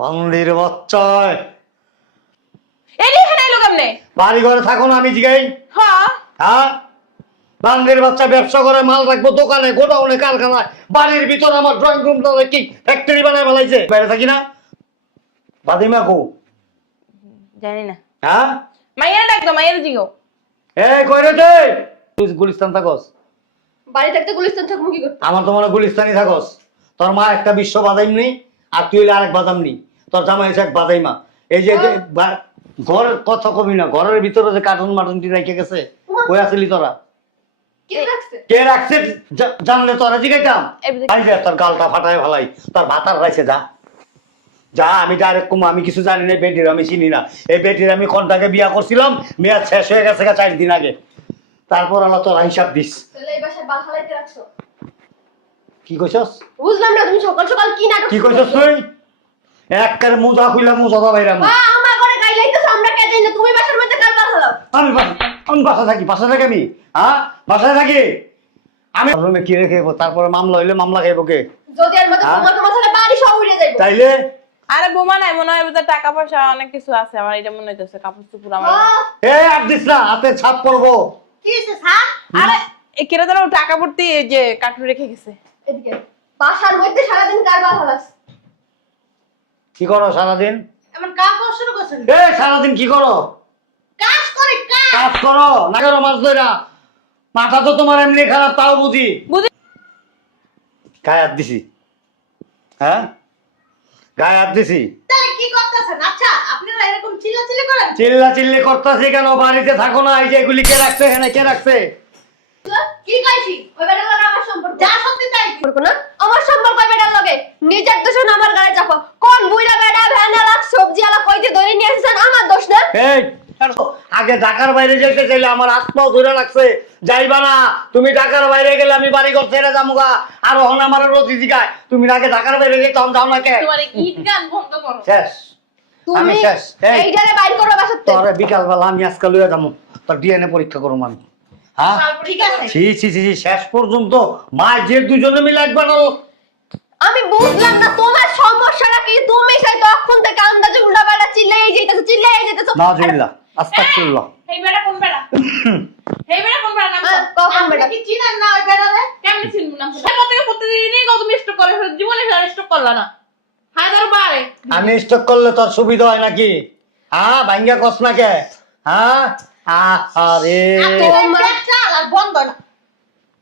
বান্দির বাচ্চায় এই এখানে এলো কেমনে? বাড়ি ঘরে থাকো না আমি জিগাই? হ্যাঁ হ্যাঁ, বান্দির বাচ্চা ব্যবসা করে, মাল রাখবো দোকানে, গোডাউনে, কারখানায়, বাড়ির ভিতর আমার ড্রয়িং রুমটা কি ফ্যাক্টরি বানায় ফেলাইছে? বাইরে থাকি না? বাদিমা কো? জানি না। হ্যাঁ, মাইয়ার ডাক দাও, মাইয়ার জিগো। এই কই রে তুই? গুলিস্তান থাকস? বাড়ি থাকতে গুলিস্তান থাকবো কি করতে? আমার তো মনে হয় গুলিস্তানি থাকস। তোর মা একটা বিশ্ব বাদাইম নি, আর তুই হইলে আরেক বাদাম নি। তোর জামাই হচ্ছে এক বাদাইমা। এই যে ঘরের কথা কবি না, ঘরের ভিতরে যে কার্টুন মার্টুনটি রেখে গেছে, কই আসলি তোরা? কে রাখছে? কে রাখছে জানলে তোরা জিগাইতাম? আই যে তোর গালটা ফাটায় ফেলাই, তোর ভাতার রাইছে যা যা। আমি ডাইরেক্ট কম, আমি কিছু জানি না, বেটির আমি চিনি না। এই বেটির আমি কোনটাকে বিয়া করছিলাম, মেয়াদ শেষ হয়ে গেছে 4 দিন আগে। তারপর আল্লাহ তোরা হিসাব দিস। তাহলে এই বাসায় বাল হালাইতে রাখছো? কি কইছস? বুঝলাম না, তুমি সকাল সকাল কি নাটক? কি কইছস তুই? একবারে মোজা খুইলা মোজা দা বাইরাম। আমার ঘরে গাইলাইতেছো, আমরা কে জানি না তুমি বাসার মধ্যে কার বাল হালাও? আমি বাসা থাকি, বাসা থাকি আমি। হ্যাঁ, বাসায় থাকি আমি। রুমে কি রেখে তারপরে মামলা হইলে মামলা খাইব কে? যদি আর মধ্যে তোমার তোমার সাথে বাড়ি সব উড়ে যাইবো। তাইলে আরে বোমা নাই, মনে হয় ওদের টাকা পয়সা অনেক কিছু আছে। আমার এটা মনে হইতেছে কাপড় চোপড় আমার। এই আর দিস না, হাতে ছাপ পড়বো। কি হইছে স্যার? আরে এই কেরা ধরো টাকা ভর্তি এই যে কার্টুন রেখে গেছে। এদিকে বাসার মধ্যে সারাদিন কার বাল হালাস? কি করো সারাদিন? এমন কাজ করা শুরু করছেন? এই সারাদিন কি করো? কাজ করে কাজ। কাজ করো না করো? মাছ ধরা মাথা তো তোমার এমনি খারাপ, তাও বুঝি। গায়ে হাত দিছি? হ্যাঁ, গায়ে হাত দিছি? তাহলে কি করতেছেন? আচ্ছা আপনারা এরকম চিল্লাচিল্লি করেন? চিল্লা চিল্লি করতেছি কেন? বাড়িতে থাকো না? এই যে এগুলি কে রাখছে এখানে? কে রাখছে? কি কইছি? ওই বেটার লগে আমার সম্পর্ক যা সত্যি তাই করব না। আমার সম্পর্ক ওই বেটার লগে। নিজের দোষ না আমার গায়ে চাপো। কোন বুইড়া বেটা ভ্যানালা সবজি আলা কইতে ধরে নিয়ে আসছেন, আমার দোষ না? এই আগে ঢাকার বাইরে যেতে চাইলে আমার হাত পাও ধরে লাগছে, যাইবা না। তুমি ঢাকার বাইরে গেলে আমি বাড়ি ঘর ছেড়ে যামুগা। আর ওখানে আমার রতি জিগায় তুমি আগে ঢাকার বাইরে যেতে তখন যাও না কে? তোমার গীত গান বন্ধ করো। শেষ, আমি তুমি শেষ। এই জায়গায় বাইর করো বাসাতে। তোরে বিকাল বেলা আমি আজকে লইয়া যাবো, তোর ডিএনএ পরীক্ষা করবো আমি। হ্যাঁ, ঠিক আছে। ছি ছি ছি ছি, শেষ পর্যন্ত মা যে দুজনে মিলে একবার আমি বুঝলাম না তোমার সমস্যাটা কি। তুমি সেই তখন থেকে আন্দাজে উল্টা বেটা চিল্লাই যাইতেছো। নাউজুবিল্লাহ, আস্তাগফিরুল্লাহ। এই বেটা কোন বেটা? এই বেটা কোন বেটা? নাম কখন বেটা কি চিনেন না ওই বেটারে? কেমনে চিনব না? সেটা থেকে প্রতিদিনই কত মিস্টেক করে, জীবনে মিস্টেক করলা না। হাজার বারে আমি স্টক করলে তোর সুবিধা হয় নাকি? হ্যাঁ, ভাঙ্গা কস না কে? হ্যাঁ, আরে তোমরা চাল আর বন্ধ না।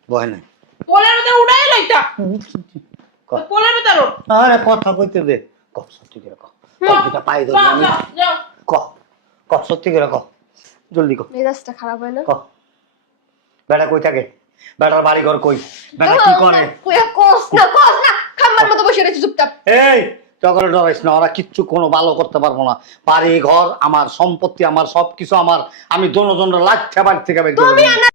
ভয় নাই। পোলের ভিতরে উড়াই লইতা। পোলের ভিতরে আরে কথা কইতে দে। ক সত্যি করে ক। কবিতা পাই ধরি আমি। যাও। ক ক সত্যি করে ক, জলদি ক। মেজাজটা খারাপ হয় না? ক বেটা কই থাকে? বেটার বাড়ি ঘর কই? বেটা কি করে? কইয়া কস না খাম্বার মতো বসে রইছিস চুপচাপ। এই চকরে ডরাইস না, ওরা কিচ্ছু কোনো ভালো করতে পারবো না। বাড়ি ঘর আমার, সম্পত্তি আমার, সবকিছু আমার। আমি দোনোজনের লাচ্ছা বাড়ি থেকে বের করে তুমি দেব।